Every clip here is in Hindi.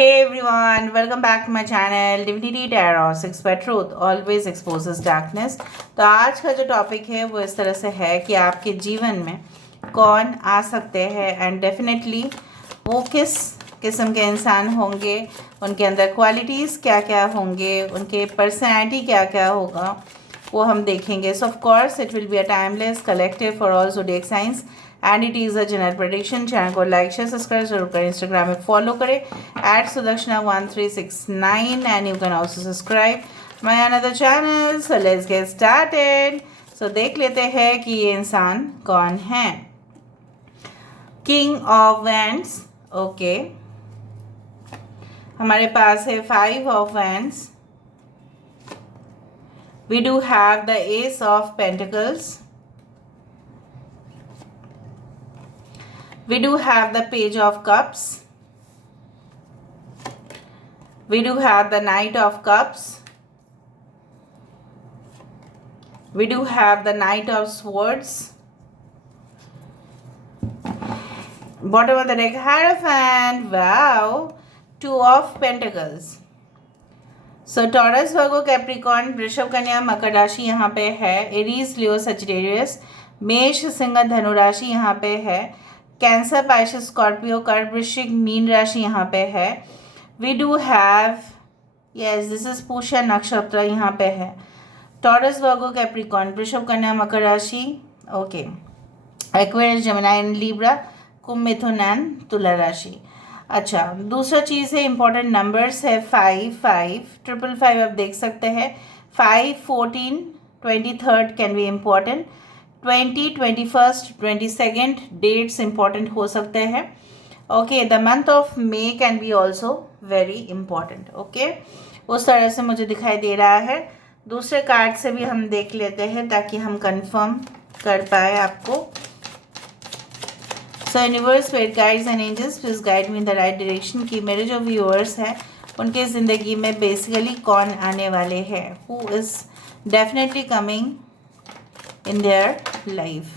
Hey everyone, welcome back to my channel Divinity Tarot 6 by Truth always exposes darkness। तो आज का जो टॉपिक है वो इस तरह से है कि आपके जीवन में कौन आ सकते हैं एंड डेफिनेटली वो किस किस्म के इंसान होंगे, उनके अंदर क्वालिटीज़ क्या क्या होंगे, उनके पर्सनैलिटी क्या क्या होगा वो हम देखेंगे। So of course it will be a timeless collective for all zodiac science and it is a general prediction. Channel को लाइक शेयर सब्सक्राइब जरूर करें, इंस्टाग्राम में फॉलो करें @Sudakshana1369 and you can also subscribe my another channel. So let's get started. सो देख लेते हैं कि ये इंसान कौन है। किंग ऑफ वैंड्स, ओके, हमारे पास है 5 of wands, we do have the Ace of Pentacles, we do have the Page of Cups, we do have the Knight of Cups, we do have the Knight of Swords, bottom of the deck Hierophant, wow, 2 of Pentacles। So taurus, Virgo, Capricorn, वृषभ, कन्या, मकर राशि यहाँ पे है, एरीज, लियो, सजिटेरियस, मेष, सिंह, धनु राशि यहाँ पे है, कैंसर, पाइसेस, स्कॉर्पियो, कर्क, वृश्चिक, मीन राशि यहाँ पे है। We do have yes this is Pusha नक्षत्र यहाँ पे है। टॉरस, वर्गो, कैप्रिकॉर्न, वृषभ, कन्या, मकर राशि, okay, Aquarius, Gemini and Libra, Kumbh, Mithun and तुला राशि। अच्छा, दूसरा चीज़ है इंपॉर्टेंट नंबर्स है 5 5 555 आप देख सकते हैं। 5 14 23 can be important, 20 21 22 dates important हो सकते हैं। Okay, the month of May can be also very important. Okay, उस तरह से मुझे दिखाई दे रहा है। दूसरे कार्ड से भी हम देख लेते हैं ताकि हम कंफर्म कर पाए आपको। So universe, spirit guides and angels please guide me in the right direction कि मेरे जो व्यूअर्स हैं उनके ज़िंदगी में बेसिकली कौन आने वाले हैं, who is definitely coming in their life.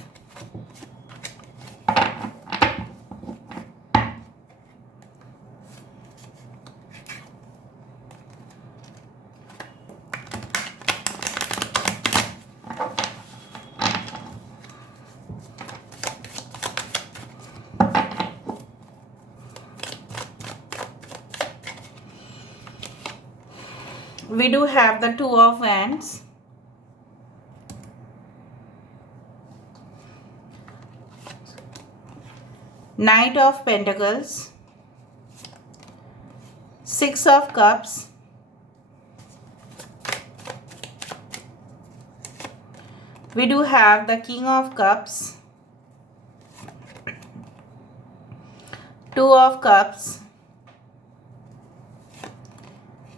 We do have the 2 of Wands, Knight of Pentacles, 6 of Cups, we do have the King of Cups, 2 of Cups,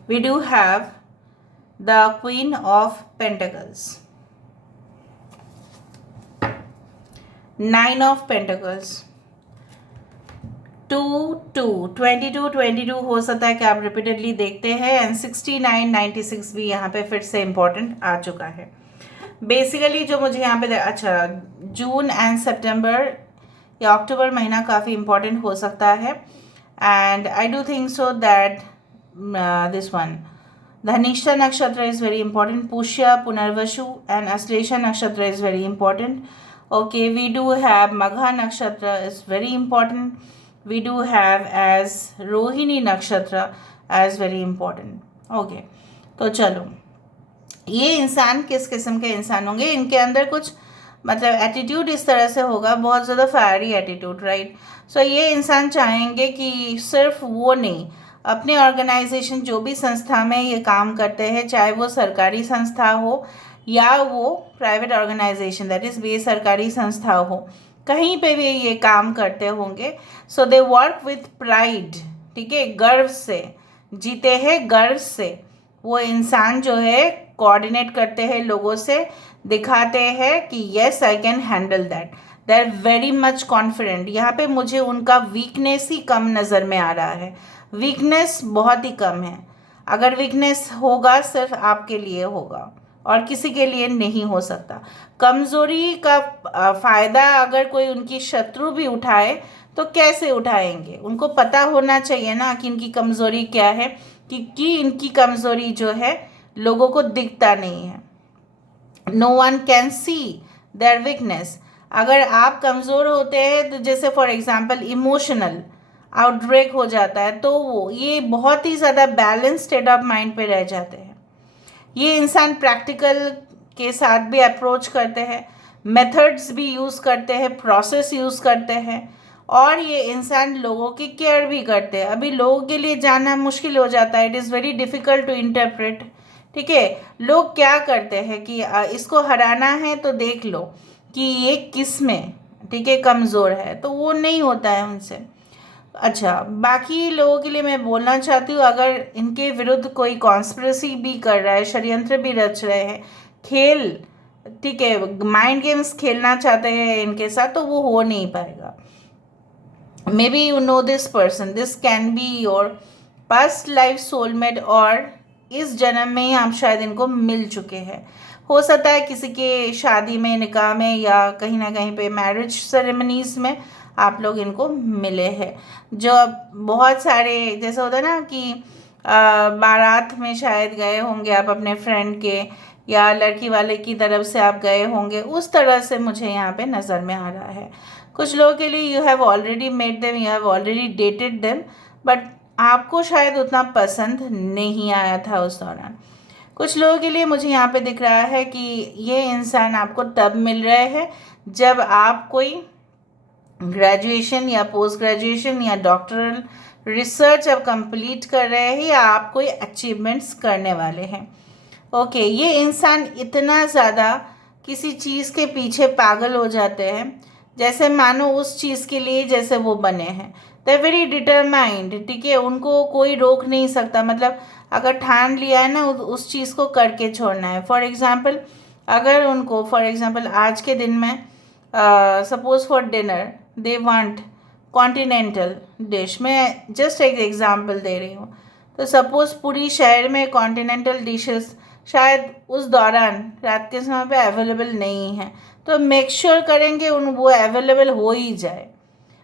we do have the Queen of Pentacles, 9 of Pentacles, 2 2 22 22 हो सकता है कि आप रिपीटेडली देखते हैं एंड 69 96 भी यहाँ पे फिर से इम्पोर्टेंट आ चुका है। बेसिकली जो मुझे यहाँ पे अच्छा, जून एंड सितंबर या अक्टूबर महीना काफ़ी इम्पोर्टेंट हो सकता है and I do think so that this one Dhanishtha नक्षत्र is very important, Pushya, Punarvashu and Aslesha nashatra is very important. Okay, we do have Magha nakshatra is very important. We do have as Rohini nakshatra as very important. Okay, तो चलो, ये इंसान किस किस्म के इंसान होंगे, इनके अंदर कुछ मतलब एटीट्यूड इस तरह से होगा, बहुत ज़्यादा फायरी एटीट्यूड, राइट। सो ये इंसान चाहेंगे कि सिर्फ वो नहीं, अपने ऑर्गेनाइजेशन जो भी संस्था में ये काम करते हैं, चाहे वो सरकारी संस्था हो या वो प्राइवेट ऑर्गेनाइजेशन दैट इज़ बेसरकारी संस्था हो, कहीं पे भी ये काम करते होंगे। सो दे वर्क विथ प्राइड, ठीक है, गर्व से जीते हैं, गर्व से वो इंसान जो है कोऑर्डिनेट करते हैं लोगों से, दिखाते हैं कि yes I can handle that, they are very much confident. यहाँ पे मुझे उनका वीकनेस ही कम नज़र में आ रहा है, वीकनेस बहुत ही कम है। अगर वीकनेस होगा सिर्फ आपके लिए होगा और किसी के लिए नहीं हो सकता। कमज़ोरी का फ़ायदा अगर कोई उनकी शत्रु भी उठाए तो कैसे उठाएंगे? उनको पता होना चाहिए ना कि इनकी कमज़ोरी क्या है, कि इनकी कमज़ोरी जो है लोगों को दिखता नहीं है। No one can see their weakness. अगर आप कमज़ोर होते हैं तो जैसे फॉर एग्जांपल इमोशनल आउटब्रेक हो जाता है, तो वो ये बहुत ही ज़्यादा बैलेंस स्टेट ऑफ माइंड पे रह जाते हैं। ये इंसान प्रैक्टिकल के साथ भी अप्रोच करते हैं, मेथड्स भी यूज़ करते हैं, प्रोसेस यूज़ करते हैं, और ये इंसान लोगों की केयर भी करते हैं। अभी लोगों के लिए जानना मुश्किल हो जाता है, it is very difficult to interpret. ठीक है, लोग क्या करते हैं कि इसको हराना है तो देख लो कि ये किस में, ठीक है, कमज़ोर है, तो वो नहीं होता है उनसे। अच्छा, बाकी लोगों के लिए मैं बोलना चाहती हूँ, अगर इनके विरुद्ध कोई कॉन्स्पिरेसी भी कर रहा है, षड्यंत्र भी रच रहे हैं, खेल, ठीक है, माइंड गेम्स खेलना चाहते हैं इनके साथ, तो वो हो नहीं पाएगा। May be you know this person, this can be your past life soulmate, और इस जन्म में ही आप शायद इनको मिल चुके हैं। हो सकता है किसी के शादी में, निकाह में, या कहीं ना कहीं पे मैरिज सेरेमनीज में आप लोग इनको मिले हैं। जो बहुत सारे जैसे होता है ना कि बारात में शायद गए होंगे आप अपने फ्रेंड के, या लड़की वाले की तरफ से आप गए होंगे, उस तरह से मुझे यहाँ पे नज़र में आ रहा है। कुछ लोगों के लिए you have already met them, you have already dated them, but आपको शायद उतना पसंद नहीं आया था उस दौरान। कुछ लोगों के लिए मुझे यहाँ पे दिख रहा है कि ये इंसान आपको तब मिल रहे हैं जब आप कोई ग्रेजुएशन या पोस्ट ग्रेजुएशन या डॉक्टरल रिसर्च अब कंप्लीट कर रहे हैं, या आप कोई अचीवमेंट्स करने वाले हैं। ओके, ये इंसान इतना ज़्यादा किसी चीज़ के पीछे पागल हो जाते हैं, जैसे मानो उस चीज़ के लिए जैसे वो बने हैं। दे वेरी डिटरमाइंड, ठीक है, उनको कोई रोक नहीं सकता। मतलब अगर ठान लिया है ना उस चीज़ को करके छोड़ना है। फॉर एग्ज़ाम्पल, अगर उनको फॉर एग्ज़ाम्पल आज के दिन में suppose for dinner they want continental dish, मैं जस्ट एक एग्ज़ाम्पल दे रही हूँ, तो सपोज़ पूरी शहर में कॉन्टिनेंटल डिशेस शायद उस दौरान रात के समय पे अवेलेबल नहीं है, तो मेक श्योर करेंगे वो अवेलेबल हो ही जाए।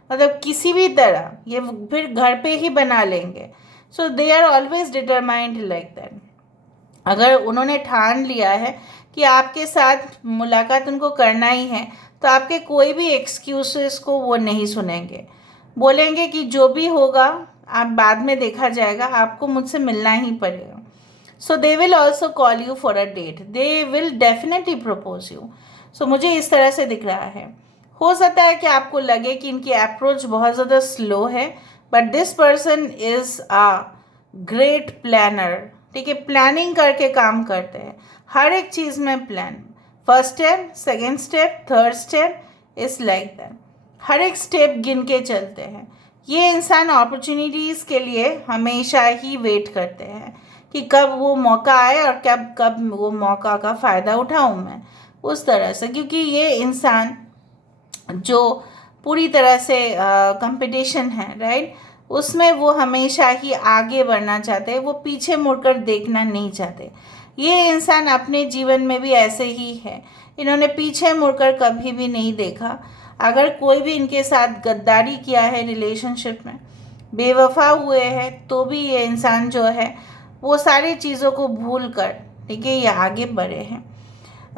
मतलब किसी भी तरह ये फिर घर पे ही बना लेंगे। So they are always determined like that. अगर उन्होंने ठान लिया है कि आपके साथ मुलाकात उनको करना ही है, तो आपके कोई भी एक्सक्यूजेस को वो नहीं सुनेंगे। बोलेंगे कि जो भी होगा आप बाद में देखा जाएगा, आपको मुझसे मिलना ही पड़ेगा। So they will also call you for a date, they will definitely propose you. So मुझे इस तरह से दिख रहा है। हो सकता है कि आपको लगे कि इनकी अप्रोच बहुत ज़्यादा स्लो है, but this person is a great planner. ठीक है, प्लानिंग करके काम करते हैं, हर एक चीज़ में plan, first step, second step, third step, इस लाइक दैट, हर एक स्टेप गिन के चलते हैं। ये इंसान अपॉर्चुनिटीज़ के लिए हमेशा ही वेट करते हैं कि कब वो मौका आए और कब वो मौका का फ़ायदा उठाऊं मैं, उस तरह से। क्योंकि ये इंसान जो पूरी तरह से कंपटीशन है, राइट, उसमें वो हमेशा ही आगे बढ़ना चाहते हैं, वो पीछे मुड़कर देखना नहीं चाहते। ये इंसान अपने जीवन में भी ऐसे ही है, इन्होंने पीछे मुड़कर कभी भी नहीं देखा। अगर कोई भी इनके साथ गद्दारी किया है रिलेशनशिप में, बेवफा हुए हैं, तो भी ये इंसान जो है वो सारी चीज़ों को भूल कर, ठीक है, ये आगे बढ़े हैं।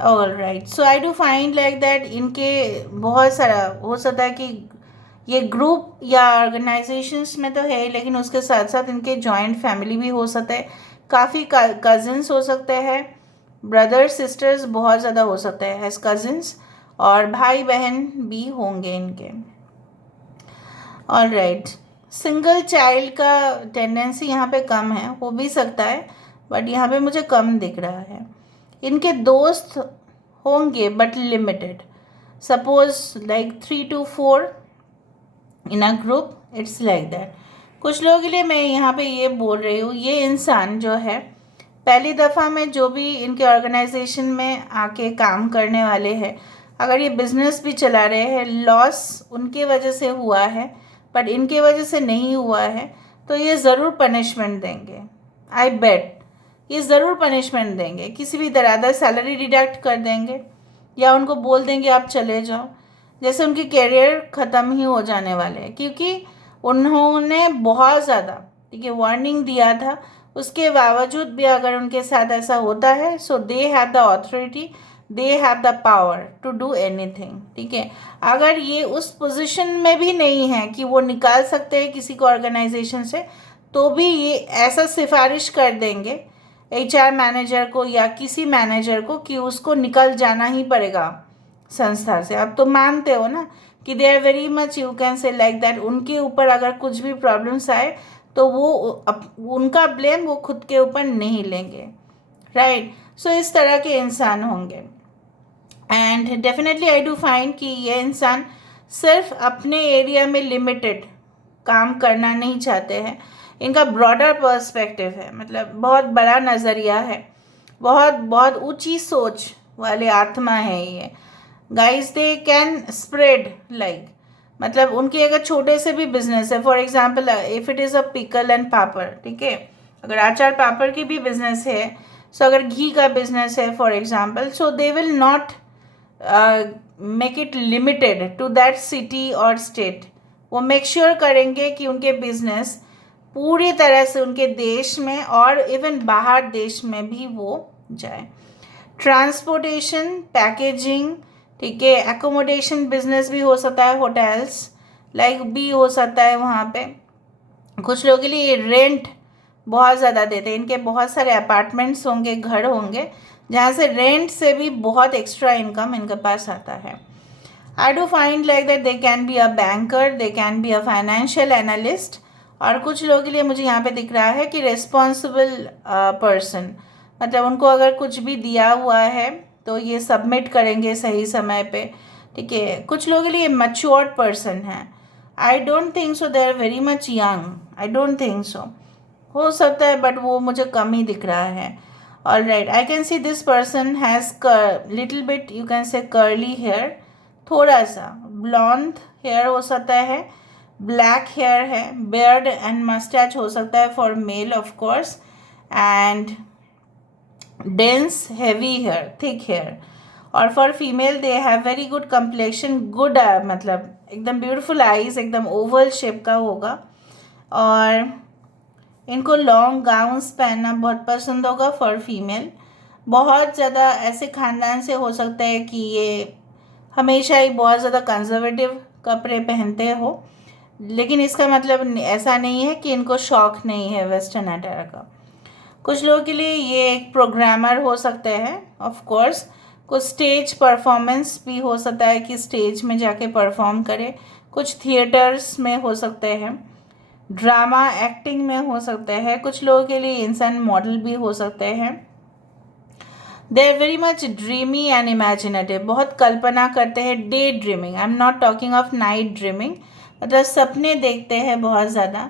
All right, so I do find like that इनके बहुत सारा हो सकता है कि ये ग्रुप या ऑर्गेनाइजेशंस में तो है, लेकिन उसके साथ साथ इनके जॉइंट फैमिली भी हो सकता है, काफ़ी कज़न्स हो सकते हैं, ब्रदर्स सिस्टर्स बहुत ज़्यादा हो सकते हैं एज कज़न्स, और भाई बहन भी होंगे इनके। ऑल राइट, सिंगल चाइल्ड का टेंडेंसी यहाँ पे कम है, हो भी सकता है, बट यहाँ पे मुझे कम दिख रहा है। इनके दोस्त होंगे but limited, suppose like 3 to 4 in a group, it's like that. कुछ लोगों के लिए मैं यहाँ पे ये बोल रही हूँ, ये इंसान जो है पहली दफ़ा में जो भी इनके ऑर्गेनाइजेशन में आके काम करने वाले हैं, अगर ये बिजनेस भी चला रहे हैं, लॉस उनके वजह से हुआ है बट इनके वजह से नहीं हुआ है, तो ये ज़रूर पनिशमेंट देंगे। आई बेट ये ज़रूर पनिशमेंट देंगे, किसी भी तरह, अदर सैलरी डिडक्ट कर देंगे या उनको बोल देंगे आप चले जाओ। जैसे उनकी करियर ख़त्म ही हो जाने वाले हैं, क्योंकि उन्होंने बहुत ज़्यादा, ठीक है, वार्निंग दिया था। उसके बावजूद भी अगर उनके साथ ऐसा होता है, so they have the authority, they have the power to do anything, ठीक है। अगर ये उस पोजीशन में भी नहीं है कि वो निकाल सकते हैं किसी को ऑर्गेनाइजेशन से, तो भी ये ऐसा सिफारिश कर देंगे HR मैनेजर को या किसी मैनेजर को कि उसको निकल जाना ही पड़ेगा संस्था से। अब तो मानते हो ना कि they are very much, you can say like that, उनके ऊपर अगर कुछ भी प्रॉब्लम्स आए तो वो उनका ब्लेम वो खुद के ऊपर नहीं लेंगे, राइट। सो इस तरह के इंसान होंगे। And definitely I do find कि ये इंसान सिर्फ अपने एरिया में लिमिटेड काम करना नहीं चाहते हैं, इनका ब्रॉडर पर्सपेक्टिव है, मतलब बहुत बड़ा नज़रिया है, बहुत बहुत ऊंची सोच वाले आत्मा है ये guys. They can spread like, मतलब उनकी अगर छोटे से भी बिजनेस है, for example if it is a pickle and papad, ठीक है, अगर अचार पापड़ की भी बिजनेस है, सो अगर घी का बिजनेस है for example, so they will not make it limited to that city और स्टेट। वो मेक श्योर करेंगे कि उनके बिजनेस पूरी तरह से उनके देश में और इवन बाहर देश में भी वो जाए। ट्रांसपोर्टेशन, पैकेजिंग, ठीक है, एकोमोडेशन बिजनेस भी हो सकता है, होटल्स लाइक भी हो सकता है वहाँ पे। कुछ लोगों के लिए रेंट बहुत ज़्यादा देते हैं, इनके बहुत सारे अपार्टमेंट्स होंगे, घर होंगे, जहाँ से रेंट से भी बहुत एक्स्ट्रा इनकम इनके पास आता है। आई do find like that they can be a banker, they can be a financial analyst, और कुछ लोगों के लिए मुझे यहाँ पे दिख रहा है कि रिस्पॉन्सिबल पर्सन, मतलब उनको अगर कुछ भी दिया हुआ है तो ये सबमिट करेंगे सही समय पे, ठीक है। कुछ लोगों के लिए मैच्योर्ड पर्सन है। I don't think so they are very much young, I don't think so, हो सकता है बट वो मुझे कम ही दिख रहा है। All right, I can see this person has little bit, you can say curly hair, थोड़ा सा ब्लॉन्ड हेयर हो सकता है, ब्लैक हेयर है, बियर्ड एंड मस्टैच हो सकता है for male of course, and dense heavy hair, thick hair. और for female they have very good complexion, good मतलब एकदम ब्यूटीफुल आईज, एकदम ओवल शेप का होगा, और इनको लॉन्ग गाउन्स पहनना बहुत पसंद होगा फॉर फीमेल। बहुत ज़्यादा ऐसे ख़ानदान से हो सकता है कि ये हमेशा ही बहुत ज़्यादा कंजर्वेटिव कपड़े पहनते हो, लेकिन इसका मतलब ऐसा नहीं है कि इनको शौक नहीं है वेस्टर्न अटायर का। कुछ लोगों के लिए ये एक प्रोग्रामर हो सकते हैं, ऑफ कोर्स। कुछ स्टेज परफॉर्मेंस भी हो सकता है कि स्टेज में जाके परफॉर्म करे, कुछ थिएटर्स में हो सकते हैं, ड्रामा एक्टिंग में हो सकते हैं। कुछ लोगों के लिए इंसान मॉडल भी हो सकते हैं। They are very much dreamy and imaginative, बहुत कल्पना करते हैं, day dreaming, I am not talking of night dreaming, मतलब सपने देखते हैं बहुत ज़्यादा।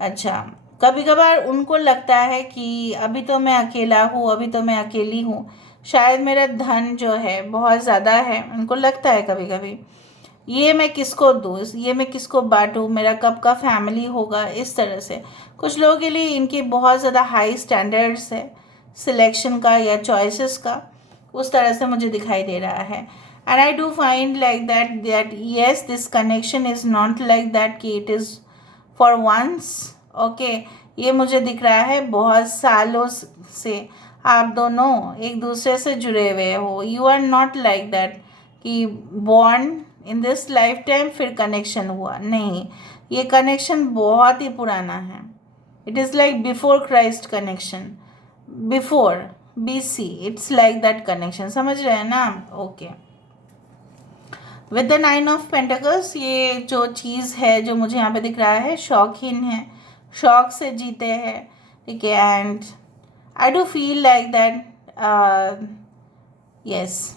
अच्छा, कभी कभार उनको लगता है कि अभी तो मैं अकेला हूँ, अभी तो मैं अकेली हूँ, शायद मेरा धन जो है बहुत ज़्यादा है, उनको लगता है कभी कभी ये मैं किसको दूँ, ये मैं किसको बांटूँ, मेरा कब का फैमिली होगा, इस तरह से। कुछ लोगों के लिए इनकी बहुत ज़्यादा हाई स्टैंडर्ड्स है सिलेक्शन का या चॉइसेस का, उस तरह से मुझे दिखाई दे रहा है। And I do find like that yes, this connection is not like that कि it is for once, okay. ये मुझे दिख रहा है बहुत सालों से आप दोनों एक दूसरे से जुड़े हुए हो। You are not like that कि born in this life time फिर कनेक्शन हुआ, नहीं, ये कनेक्शन बहुत ही पुराना है। It is like before Christ connection, before BC, it's like that connection, समझ रहे हैं ना? Okay. With the 9 of pentacles, ये जो चीज़ है जो मुझे यहाँ पे दिख रहा है, शौकीन है, शौक से जीते हैं, ठीक है। And I do feel like that yes,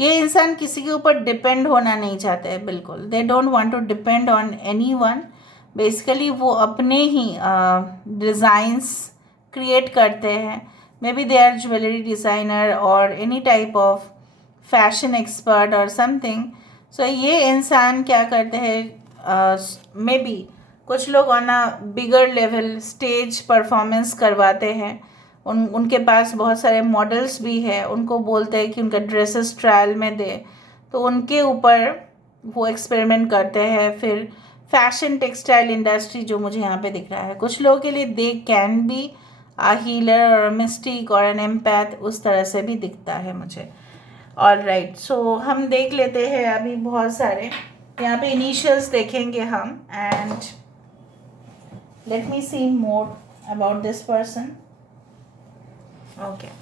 ये इंसान किसी के ऊपर डिपेंड होना नहीं चाहते हैं, बिल्कुल। They don't want to depend on anyone. Basically वो अपने ही डिज़ाइंस क्रिएट करते हैं, maybe they are jewellery designer और any type of fashion expert और समथिंग। सो ये इंसान क्या करते हैं, मे बी कुछ लोग on a bigger level stage performance करवाते हैं, उनके पास बहुत सारे मॉडल्स भी है, उनको बोलते हैं कि उनका ड्रेसेस ट्रायल में दे, तो उनके ऊपर वो एक्सपेरिमेंट करते हैं। फिर फैशन टेक्सटाइल इंडस्ट्री जो मुझे यहाँ पे दिख रहा है, कुछ लोगों के लिए they can be a healer और मिस्टिक और एन एम्पैथ, उस तरह से भी दिखता है मुझे। ऑल राइट, सो हम देख लेते हैं अभी बहुत सारे यहाँ पे इनिशियल्स देखेंगे हम। And let me see more about this person. Okay,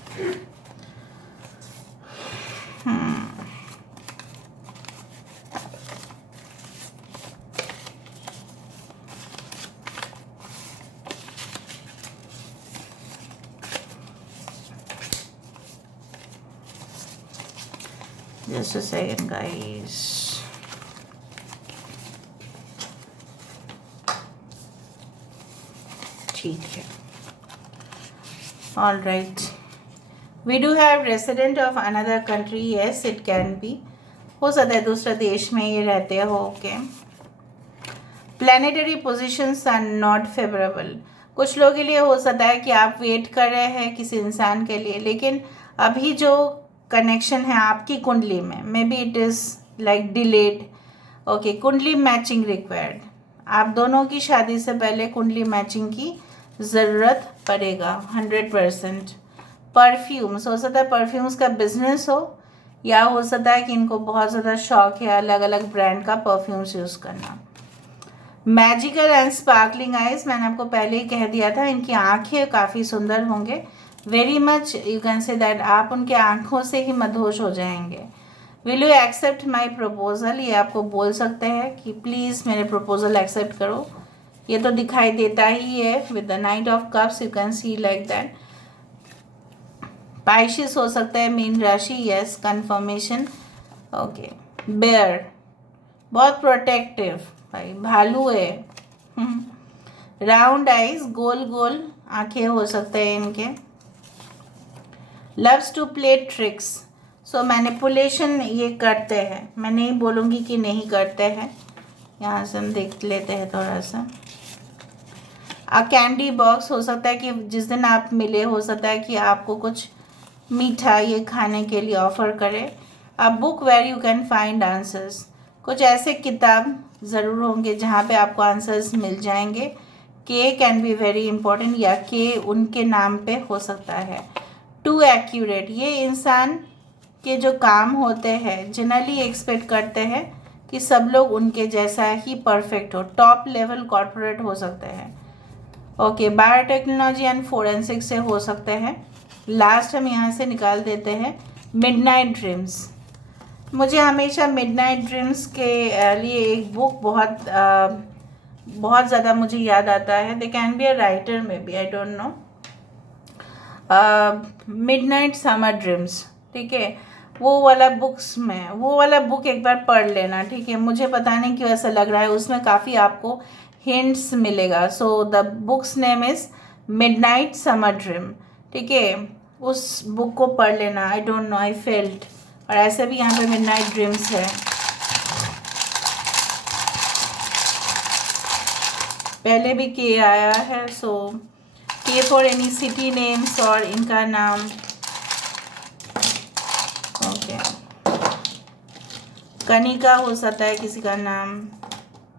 just a second guys। ठीक है, all right, we do have resident of another country, yes it can be, हो सकता है दूसरे देश में ये रहते हो। Okay, planetary positions are not favourable, कुछ लोगों के लिए हो सकता है कि आप वेट कर रहे हैं किसी इंसान के लिए, लेकिन अभी जो कनेक्शन है आपकी कुंडली में, may be it is like delayed. Okay, कुंडली मैचिंग रिक्वायर्ड, आप दोनों की शादी से पहले कुंडली मैचिंग की ज़रूरत पड़ेगा 100%। परफ्यूम्स, हो सकता है परफ्यूम्स का बिजनेस हो, या हो सकता है कि इनको बहुत ज़्यादा शौक है अलग अलग ब्रांड का परफ्यूम्स यूज़ करना। मैजिकल एंड स्पार्कलिंग आइज, मैंने आपको पहले ही कह दिया था, इनकी आंखें काफ़ी सुंदर होंगे, very much you can say that आप उनके आंखों से ही मदहोश हो जाएंगे। Will you accept my proposal, ये आपको बोल सकते हैं कि प्लीज़ मेरे प्रपोजल एक्सेप्ट करो। ये तो दिखाई देता ही है with the knight of cups, you can see like that. Pisces हो सकता है, मीन राशि, यस कंफर्मेशन। ओके, बेयर, बहुत प्रोटेक्टिव भाई, भालू है। राउंड आइज, गोल गोल आंखें हो सकते हैं इनके। Loves to play tricks, so manipulation ये करते हैं, मैं नहीं बोलूँगी कि नहीं करते हैं। यहाँ से हम देख लेते हैं थोड़ा सा। कैंडी बॉक्स, हो सकता है कि जिस दिन आप मिले हो सकता है कि आपको कुछ मीठा ये खाने के लिए ऑफर करे। A book where you can find answers, कुछ ऐसे किताब ज़रूर होंगे जहाँ पे आपको आंसर्स मिल जाएंगे। के कैन बी वेरी इंपॉर्टेंट, या के उनके नाम पे हो सकता है। टू एक्यूरेट, ये इंसान के जो काम होते हैं जनरली एक्सपेक्ट करते हैं कि सब लोग उनके जैसा ही परफेक्ट हो, टॉप लेवल कॉर्पोरेट हो सकते हैं। ओके, बायोटेक्नोलॉजी एंड फोरेंसिक से हो सकते हैं। लास्ट हम यहाँ से निकाल देते हैं मिडनाइट ड्रीम्स। मुझे हमेशा मिडनाइट ड्रीम्स के लिए एक बुक बहुत ज़्यादा मुझे याद आता है। They can be a writer may be, I don't know. Midnight summer dreams, ठीक है, वो वाला बुक एक बार पढ़ लेना, ठीक है। मुझे पता नहीं क्यों ऐसा लग रहा है, उसमें काफ़ी आपको हिंट्स मिलेगा। So the books name is midnight summer dream, ठीक है, उस बुक को पढ़ लेना। I don't know, I felt. और ऐसे भी यहाँ पे मिडनाइट ड्रीम्स है, पहले भी के आया है। सो के फॉर एनी सिटी नेम्स और इनका नाम। ओके, कनिका हो सकता है किसी का नाम,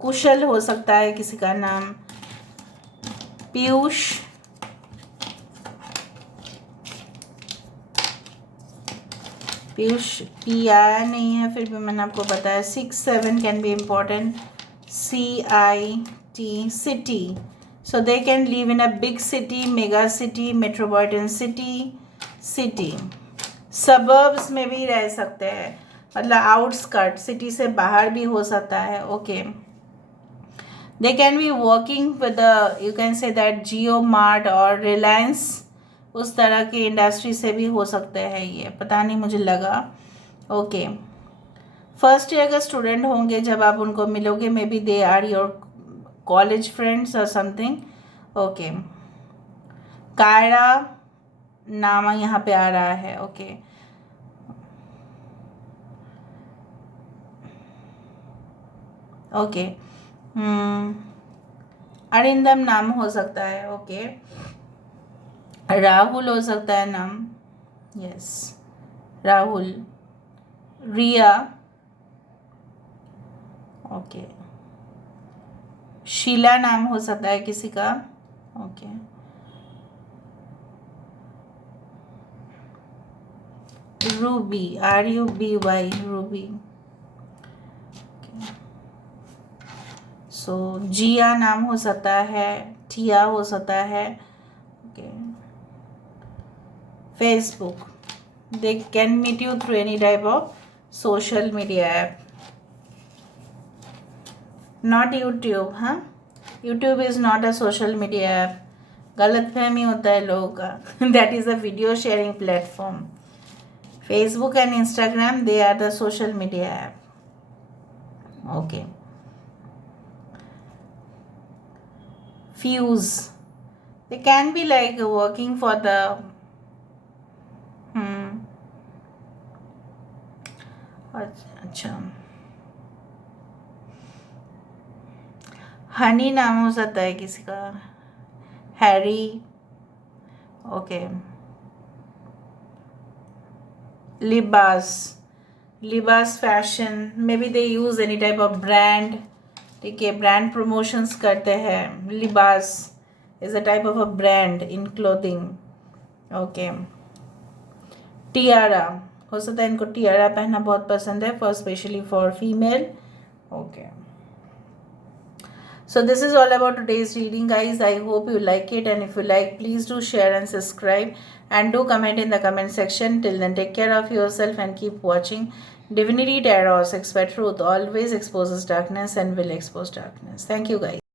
कुशल हो सकता है किसी का नाम, पीयूष, पीयूष पी आया नहीं है, फिर भी मैंने आपको बताया 6 7 can be important. CIT, city, so they can live in a big city, mega city, metropolitan city. Suburbs में भी रह सकते हैं, मतलब आउटस्कर्ट, सिटी से बाहर भी हो सकता है। Okay, they can be working with you can say that Jio mart और रिलायंस, उस तरह की इंडस्ट्री से भी हो सकते हैं, ये पता नहीं मुझे लगा। ओके, फर्स्ट ईयर का स्टूडेंट होंगे जब आप उनको मिलोगे, maybe they are your college friends और समथिंग। ओके, कायरा नाम यहाँ पे आ रहा है। ओके, ओके, अरिंदम नाम हो सकता है। ओके, राहुल हो सकता है नाम, यस राहुल। रिया, ओके, शीला नाम हो सकता है किसी का। Okay, Ruby, RUBY, Ruby. So Jiya नाम हो सकता है, टिया हो सकता है। Okay, Facebook, they can meet you through any type of social media app. Not YouTube, हाँ, YouTube is not a social media app, गलत फहमी होता है लोगों का। That is a video sharing platform. Facebook and Instagram, they are the social media app. Okay, fuse, they can be like working for the अच्छा, हनी नाम हो सकता है किसी का, हैरी। ओके, लिबास, लिबास fashion, may be they use any type of brand. ठीक है, ब्रांड प्रमोशंस करते हैं। लिबास is a type of a brand in clothing. Okay, Tiara हो सकता है इनको टियारा पहनना बहुत पसंद है, for specially for female. Okay, so this is all about today's reading, guys. I hope you like it, and if you like, please do share and subscribe, and do comment in the comment section. Till then, take care of yourself and keep watching Divinity Tarot. Expert Truth always exposes darkness and will expose darkness. Thank you, guys.